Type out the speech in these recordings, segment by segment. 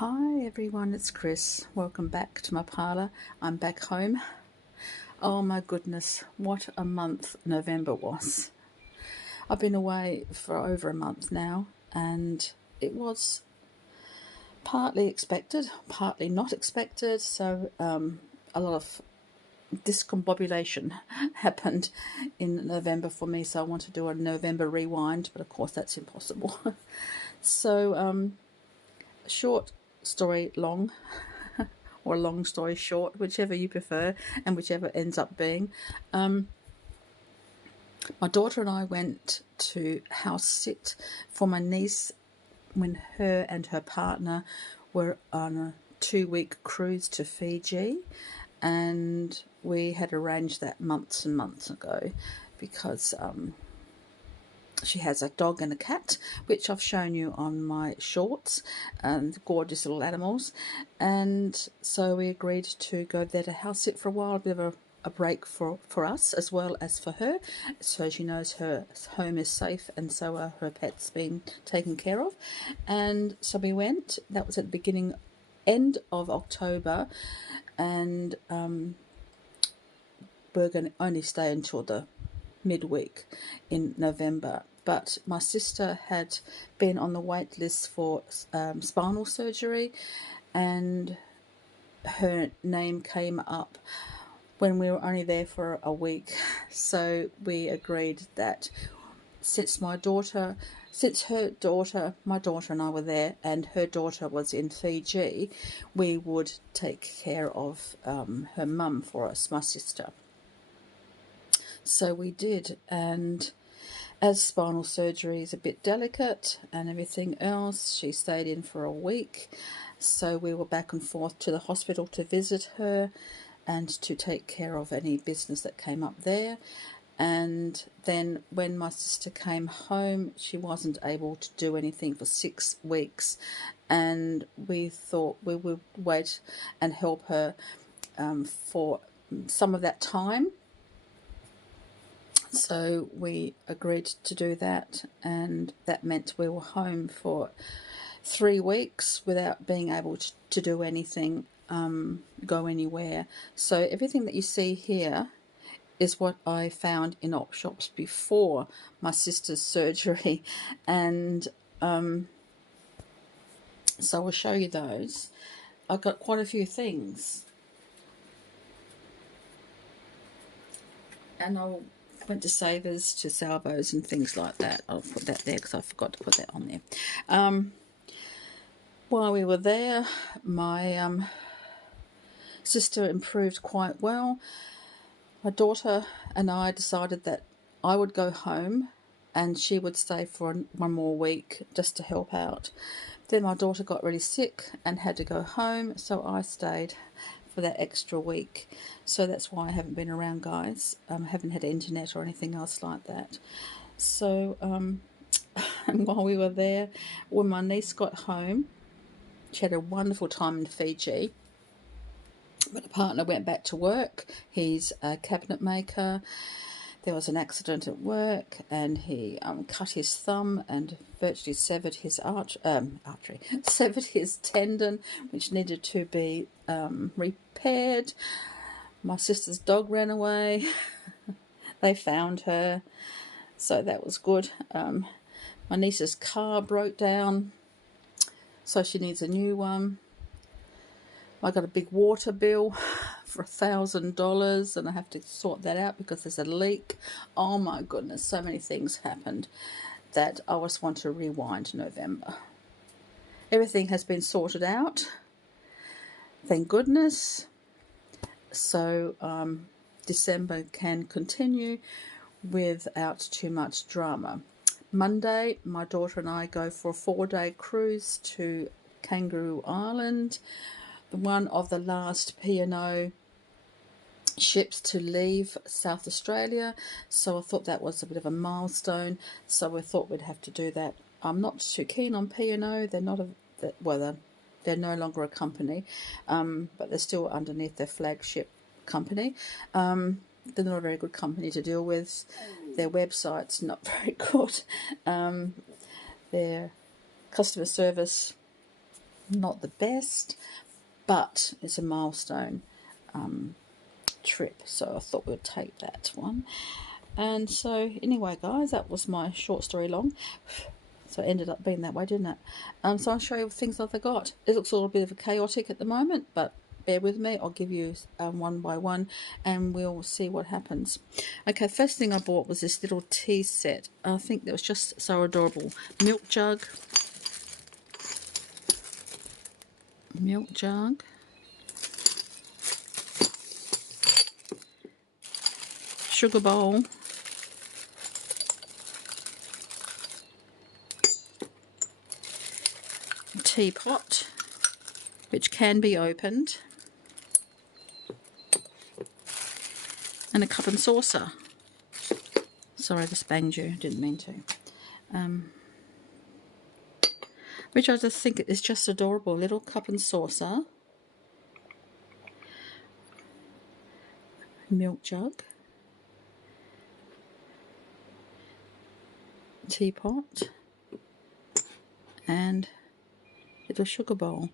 Hi everyone, it's Chris. Welcome back to my parlour. I'm back home. Oh my goodness, what a month November was. I've been away for over a month now, and it was partly expected, partly not expected. So a lot of discombobulation happened in November for me, so I want to do a November rewind, but of course that's impossible. So short story long, or long story short, whichever you prefer and whichever ends up being. My daughter and I went to house sit for my niece when her and her partner were on a 2-week cruise to Fiji, and we had arranged that months and months ago because she has a dog and a cat, which I've shown you on my shorts, and gorgeous little animals. And so we agreed to go there to house sit for a while, a bit of a break for us as well as for her, so she knows her home is safe and so are her pets being taken care of. And so we went. That was at the end of October, and we're going to only stay until the midweek in November. But my sister had been on the wait list for spinal surgery, and her name came up when we were only there for a week. So we agreed that since my daughter and I were there, and her daughter was in Fiji, we would take care of her mum for us, my sister. So we did, and as spinal surgery is a bit delicate and everything else, she stayed in for a week. So we were back and forth to the hospital to visit her and to take care of any business that came up there. And then when my sister came home, she wasn't able to do anything for 6 weeks, and we thought we would wait and help her for some of that time. So we agreed to do that, and that meant we were home for 3 weeks without being able to do anything, go anywhere. So everything that you see here is what I found in op shops before my sister's surgery, and so I'll show you those. I've got quite a few things, and I went to Savers, to Salvos and things like that. I'll put that there because I forgot to put that on there. While we were there, my sister improved quite well. My daughter and I decided that I would go home and she would stay for one more week just to help out. Then my daughter got really sick and had to go home, so I stayed for that extra week. So that's why I haven't been around, guys. I haven't had internet or anything else like that. So and while we were there, when my niece got home, she had a wonderful time in Fiji. But the partner went back to work. He's a cabinet maker. There was an accident at work, and he cut his thumb and virtually severed his severed his tendon, which needed to be repaired. My sister's dog ran away. They found her, so that was good. My niece's car broke down, so she needs a new one. I got a big water bill for $1,000, and I have to sort that out because there's a leak. Oh my goodness, so many things happened that I just want to rewind November. Everything has been sorted out, thank goodness. So December can continue without too much drama. Monday, my daughter and I go for a 4-day cruise to Kangaroo Island, one of the last P&O ships to leave South Australia. So I thought that was a bit of a milestone, so we thought we'd have to do that. I'm not too keen on P&O. They're not they're no longer a company, but they're still underneath their flagship company. They're not a very good company to deal with. Their website's not very good. Their customer service not the best, but it's a milestone trip, so I thought we'd take that one. And so anyway, guys, that was my short story long. So it ended up being that way, didn't it? So I'll show you things that I got. It looks all a bit of a chaotic at the moment, but bear with me. I'll give you one by one, and we'll see what happens. Okay, first thing I bought was this little tea set. I think that was just so adorable. Milk jug, sugar bowl, teapot, which can be opened, and a cup and saucer. Sorry, I just banged you, didn't mean to. Which I just think is just adorable. Little cup and saucer, milk jug, teapot, and little sugar bowl.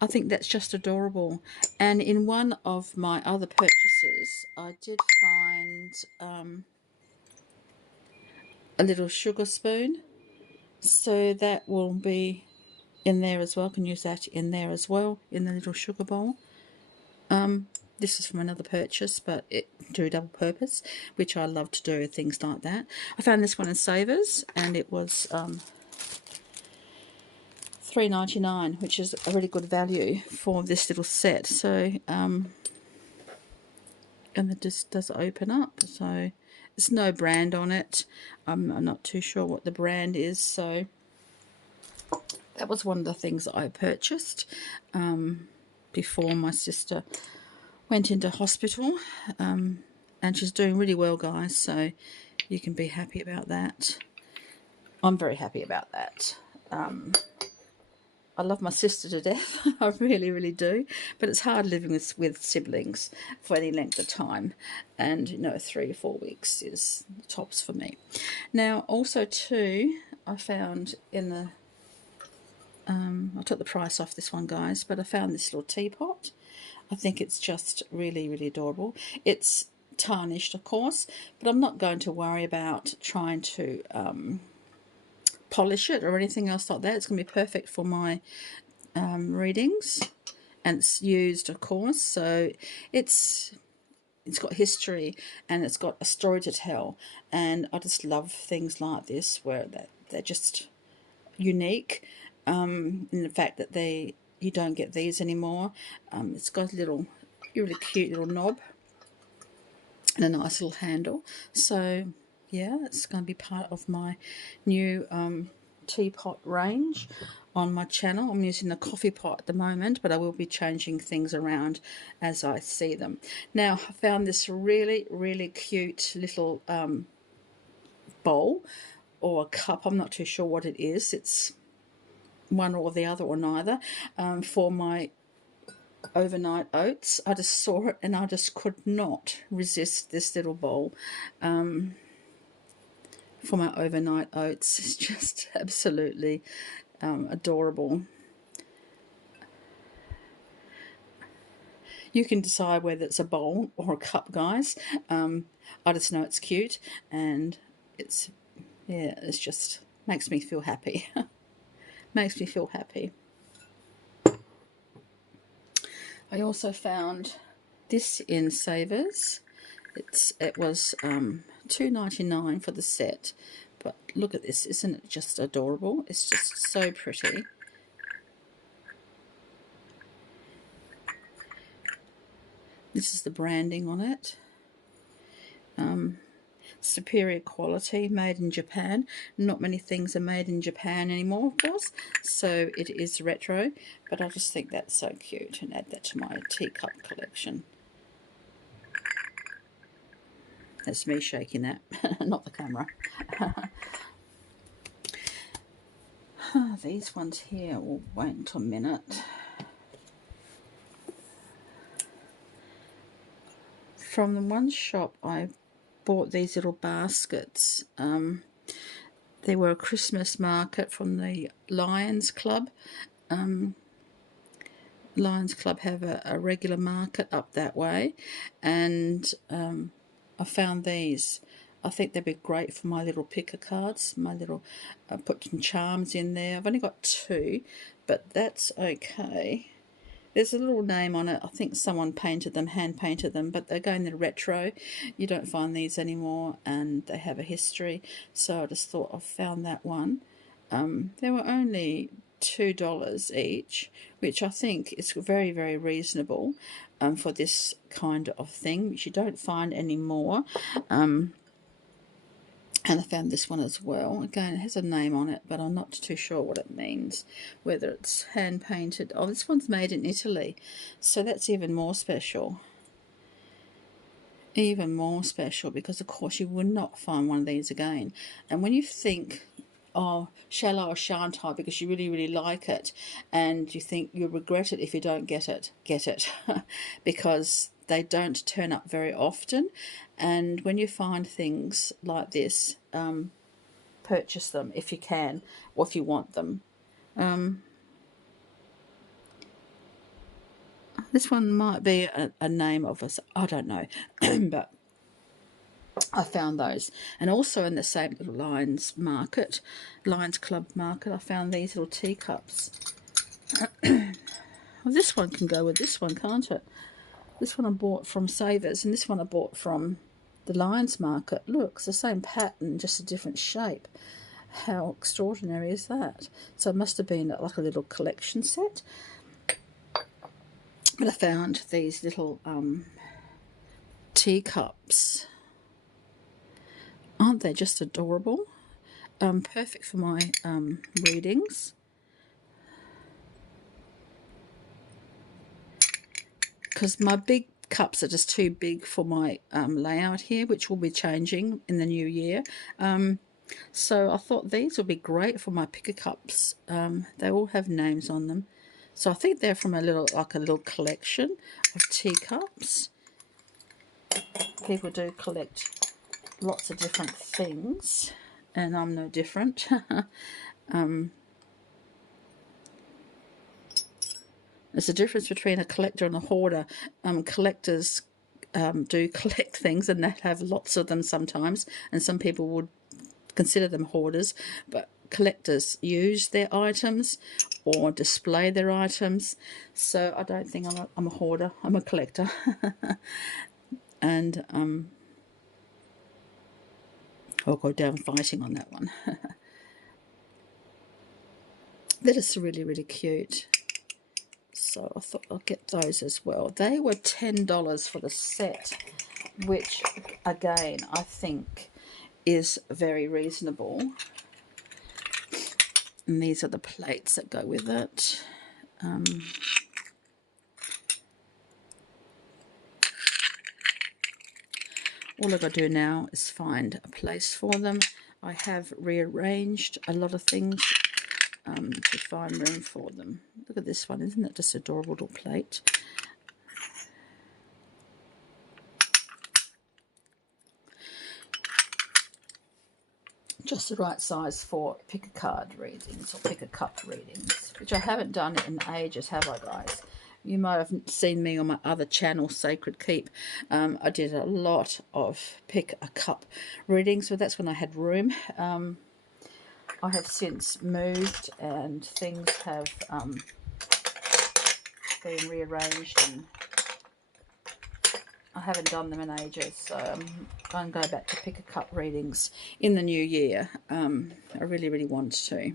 I think that's just adorable. And in one of my other purchases, I did find a little sugar spoon, so that will be in there as well. I can use that in there as well, in the little sugar bowl. This is from another purchase, but it do double purpose, which I love to do, things like that. I found this one in Savers, and it was $3.99, which is a really good value for this little set. So and it just does open up, so there's no brand on it. I'm not too sure what the brand is, so that was one of the things that I purchased before my sister went into hospital, and she's doing really well, guys, so you can be happy about that. I'm very happy about that. I love my sister to death. I really, really do. But it's hard living with siblings for any length of time. And, 3 or 4 weeks is tops for me. Now, also, too, I found in the... I took the price off this one, guys, but I found this little teapot. I think it's just really, really adorable. It's tarnished, of course, but I'm not going to worry about trying to polish it or anything else like that. It's going to be perfect for my readings, and it's used, of course, so it's got history and it's got a story to tell, and I just love things like this where they're just unique in the fact that you don't get these anymore. It's got a really cute little knob and a nice little handle. So yeah, it's going to be part of my new teapot range on my channel. I'm using the coffee pot at the moment, but I will be changing things around as I see them. Now, I found this really, really cute little bowl or a cup. I'm not too sure what it is. It's one or the other or neither, for my overnight oats. I just saw it and I just could not resist this little bowl for my overnight oats. It's just absolutely adorable. You can decide whether it's a bowl or a cup, guys. I just know it's cute, and it's just makes me feel happy. Makes me feel happy. I also found this in Savers. It was $2.99 for the set, but look at this, isn't it just adorable? It's just so pretty. This is the branding on it. Superior quality, made in Japan. Not many things are made in Japan anymore, of course, so it is retro, but I just think that's so cute, and add that to my teacup collection. That's me shaking that, not the camera. These ones here, we'll wait a minute. From the one shop I bought these little baskets. They were a Christmas market from the Lions Club. Lions Club have a regular market up that way, and I found these. I think they'd be great for my little picker cards. My little, I put some charms in there. I've only got 2, but that's okay. There's a little name on it. I think someone painted them, hand painted them, but they're going the retro. You don't find these anymore, and they have a history. So I just thought I found that one. They were only $2 each, which I think is very, very reasonable for this kind of thing, which you don't find anymore. And I found this one as well. Again, it has a name on it, but I'm not too sure what it means. Whether it's hand painted. Oh, this one's made in Italy, so that's even more special. Even more special, because of course you would not find one of these again. And when you think, oh, shall I or shan't I, because you really, really like it, and you think you'll regret it if you don't get it, because they don't turn up very often. And when you find things like this, purchase them if you can, or if you want them. This one might be a name of us, I don't know, but I found those. And also in the same little Lions Club market, I found these little teacups. Well, this one can go with this one, can't it? This one I bought from Savers, and this one I bought from the Lions market. Look, it's the same pattern, just a different shape. How extraordinary is that? So it must have been like a little collection set. But I found these little teacups. Aren't they just adorable? Perfect for my readings. Because my big cups are just too big for my layout here, which will be changing in the new year. So I thought these would be great for my picker cups. They all have names on them. So I think they're from a little collection of teacups. People do collect lots of different things, and I'm no different. There's a difference between a collector and a hoarder. Collectors do collect things, and they have lots of them sometimes, and some people would consider them hoarders, but collectors use their items or display their items. So I don't think I'm a hoarder. I'm a collector. And I'll go down fighting on that one. They're just really, really cute. So I thought I'll get those as well. They were $10 for the set, which again I think is very reasonable. And these are the plates that go with it. All I've got to do now is find a place for them. I have rearranged a lot of things to find room for them. Look at this one, isn't it just an adorable little plate? Just the right size for picker card readings or picker cup readings, which I haven't done in ages, have I, guys? You might have seen me on my other channel, Sacred Keep. I did a lot of pick a cup readings, but that's when I had room. I have since moved, and things have been rearranged, and I haven't done them in ages, so I'm going to go back to pick a cup readings in the new year. I really, really want to.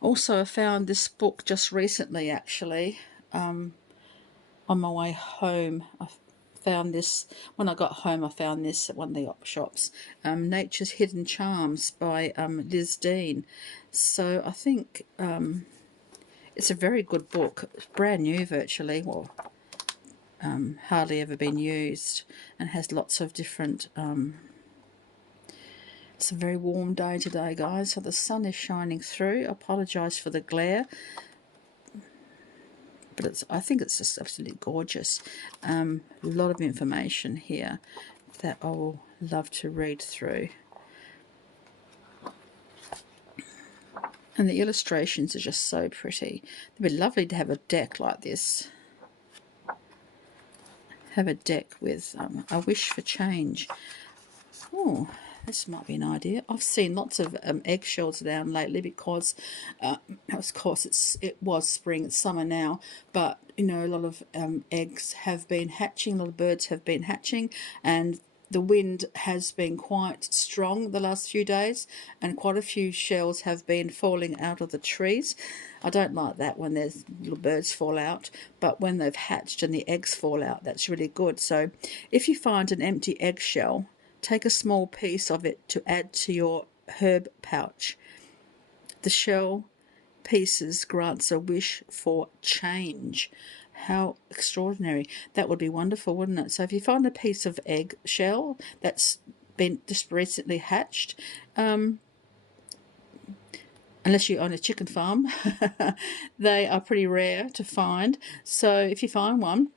Also, I found this book just recently, actually. On my way home, I found this. When I got home, I found this at one of the op shops. Nature's Hidden Charms by Liz Dean. So I think it's a very good book. It's brand new, virtually, or hardly ever been used, and has lots of different. It's a very warm day today, guys, so the sun is shining through. I apologise for the glare, but I think it's just absolutely gorgeous. A lot of information here that I will love to read through. And the illustrations are just so pretty. It'd be lovely to have a deck like this. Have a deck with a wish for change. Oh, this might be an idea. I've seen lots of eggshells down lately because, of course, it was spring, it's summer now, but you know, a lot of eggs have been hatching, a lot of birds have been hatching, and the wind has been quite strong the last few days, and quite a few shells have been falling out of the trees. I don't like that when there's little birds fall out, but when they've hatched and the eggs fall out, that's really good. So if you find an empty eggshell, take a small piece of it to add to your herb pouch. The shell pieces grants a wish for change. How extraordinary. That would be wonderful, wouldn't it? So if you find a piece of egg shell that's been just recently hatched, unless you own a chicken farm, they are pretty rare to find. So if you find one,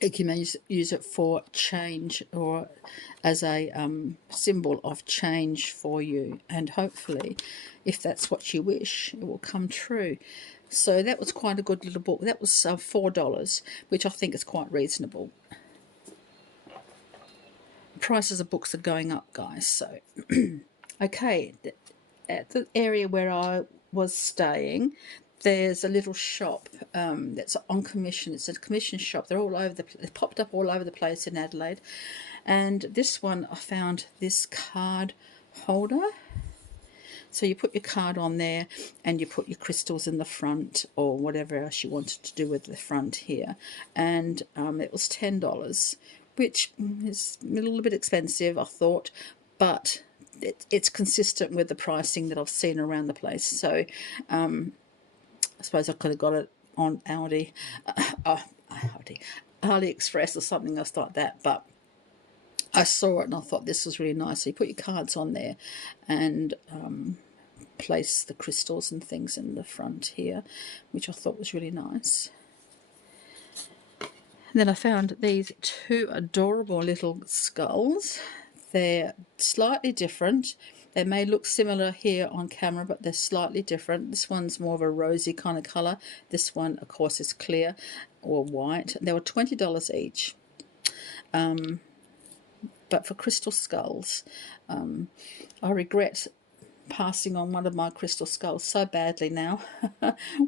you can use it for change, or as a symbol of change for you, and hopefully, if that's what you wish, it will come true. So that was quite a good little book. That was $4, which I think is quite reasonable. Prices of books are going up, guys. So okay, at the area where I was staying, there's a little shop that's on commission. It's a commission shop. They're all over they popped up all over the place in Adelaide. And this one, I found this card holder. So you put your card on there and you put your crystals in the front, or whatever else you wanted to do with the front here. And it was $10, which is a little bit expensive, I thought, but it's consistent with the pricing that I've seen around the place. So I suppose I could have got it on AliExpress or something else like that, but I saw it and I thought this was really nice. So you put your cards on there and place the crystals and things in the front here, which I thought was really nice. And then I found these two adorable little skulls. They're slightly different. They may look similar here on camera, but they're slightly different. This one's more of a rosy kind of colour. This one, of course, is clear or white. They were $20 each. But for crystal skulls, I regret passing on one of my crystal skulls so badly now.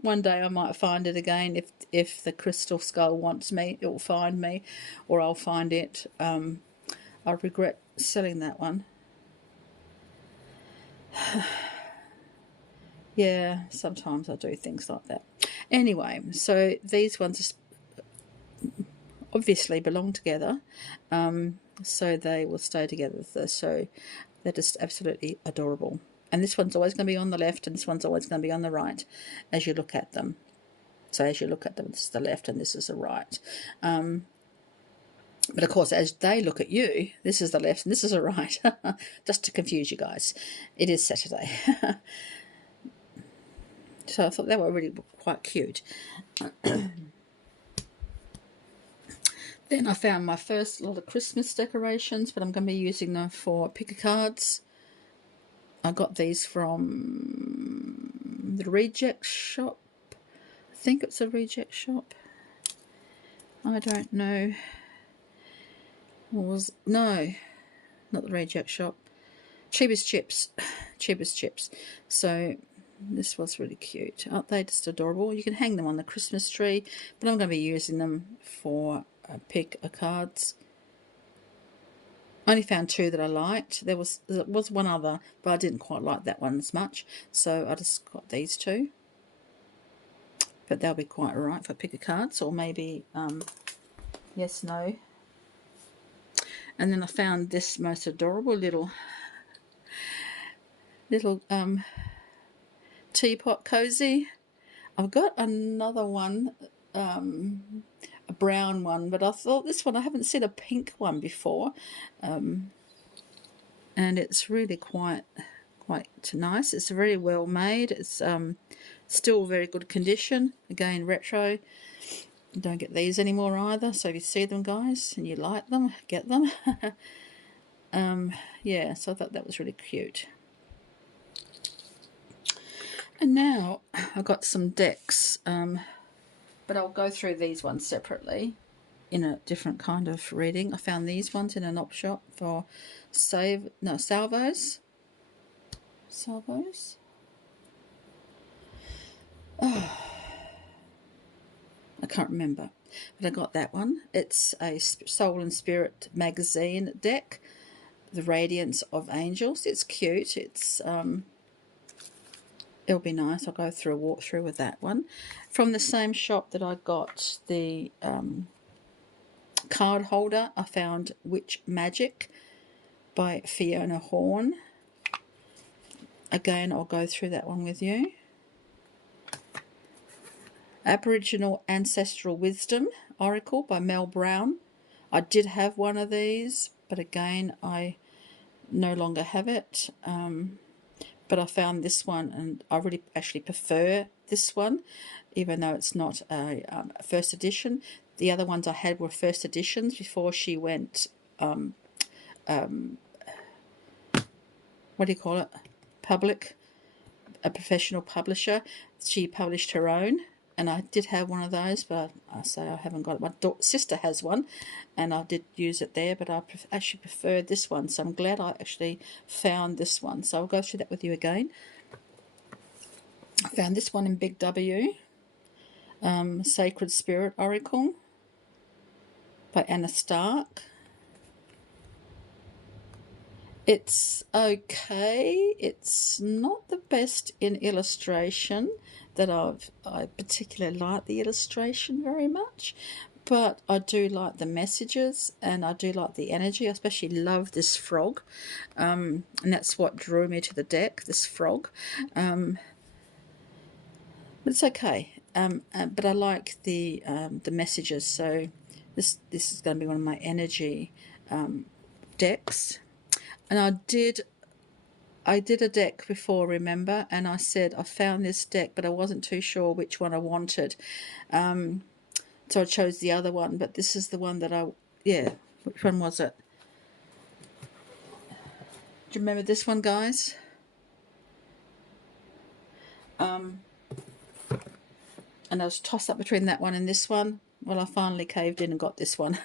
One day I might find it again. If the crystal skull wants me, it will find me, or I'll find it. I regret selling that one. Yeah, sometimes I do things like that. Anyway, so these ones obviously belong together, so they will stay together. So they're just absolutely adorable. And this one's always going to be on the left, and this one's always going to be on the right as you look at them. So as you look at them, this is the left and this is the right. But of course, as they look at you, this is the left and this is the right. Just to confuse you guys. It is Saturday. So I thought they were really quite cute. Then I found my first lot of Christmas decorations, but I'm going to be using them for pick a cards. I got these from the Reject Shop. I think it's a Reject Shop. I don't know. No, not the Reject Shop. Cheapest Chips. Cheapest Chips. So this was really cute. Aren't they just adorable? You can hang them on the Christmas tree, but I'm going to be using them for pick a cards. I only found two that I liked. There was one other, but I didn't quite like that one as much, so I just got these two. But they'll be quite alright for pick a cards, or maybe yes, no. And then I found this most adorable little teapot cozy. I've got another one, a brown one, but I thought this one, I haven't seen a pink one before, and it's really quite nice. It's very well made. It's still very good condition. Again, retro. Don't get these anymore either. So if you see them, guys, and you like them, get them. Yeah, so I thought that was really cute. And now I've got some decks, but I'll go through these ones separately in a different kind of reading. I found these ones in an op shop for salvos. Salvos? Oh, I can't remember, but I got that one. It's a Soul and Spirit magazine deck, The Radiance of Angels. It's cute. It's it'll be nice. I'll go through a walkthrough with that one. From the same shop that I got the card holder, I found Witch Magic by Fiona Horn. Again, I'll go through that one with you. Aboriginal Ancestral Wisdom Oracle by Mel Brown. I did have one of these, but again, I no longer have it. But I found this one, and I really actually prefer this one, even though it's not a first edition. The other ones I had were first editions before she went, what do you call it, public, a professional publisher. She published her own, and I did have one of those, but I say I haven't got it. My sister has one, and I did use it there, but I actually preferred this one, so I'm glad I actually found this one. So I'll go through that with you again. I found this one in Big W, Sacred Spirit Oracle by Anna Stark. It's okay. It's not the best in illustration that I particularly like the illustration very much, but I do like the messages and I do like the energy. I especially love this frog, and that's what drew me to the deck, this frog. But it's okay. But I like the messages, so this is going to be one of my energy decks. And I did a deck before, remember, and I said I found this deck, but I wasn't too sure which one I wanted. So I chose the other one, but this is the one that which one was it? Do you remember this one, guys? And I was tossed up between that one and this one. Well, I finally caved in and got this one,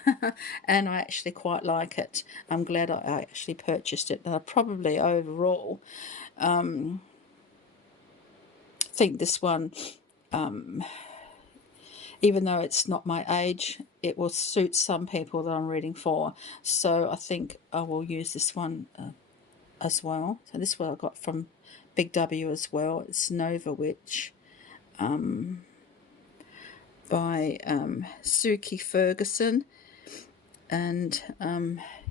and I actually quite like it. I'm glad I actually purchased it. And I probably overall think this one, even though it's not my age, it will suit some people that I'm reading for. So I think I will use this one as well. So this one I got from Big W as well. It's Nova Witch. By Suki Ferguson, and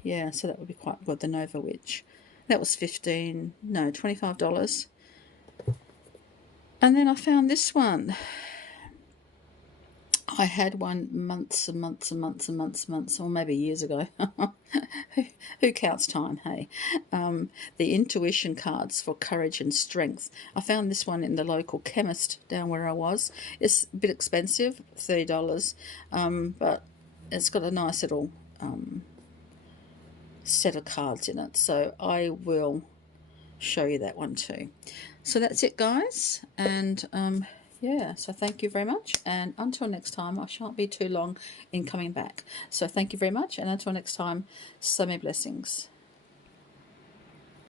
yeah, so that would be quite good. The Nova Witch, that was $25. And then I found this one. I had one months and months and months and months and months, or maybe years ago. Who counts time, hey? The intuition cards for courage and strength. I found this one in the local chemist down where I was. It's a bit expensive, $30, but it's got a nice little set of cards in it. So I will show you that one too. So that's it, guys, and yeah, so thank you very much, and until next time, I shan't be too long in coming back. So thank you very much, and until next time, so many blessings.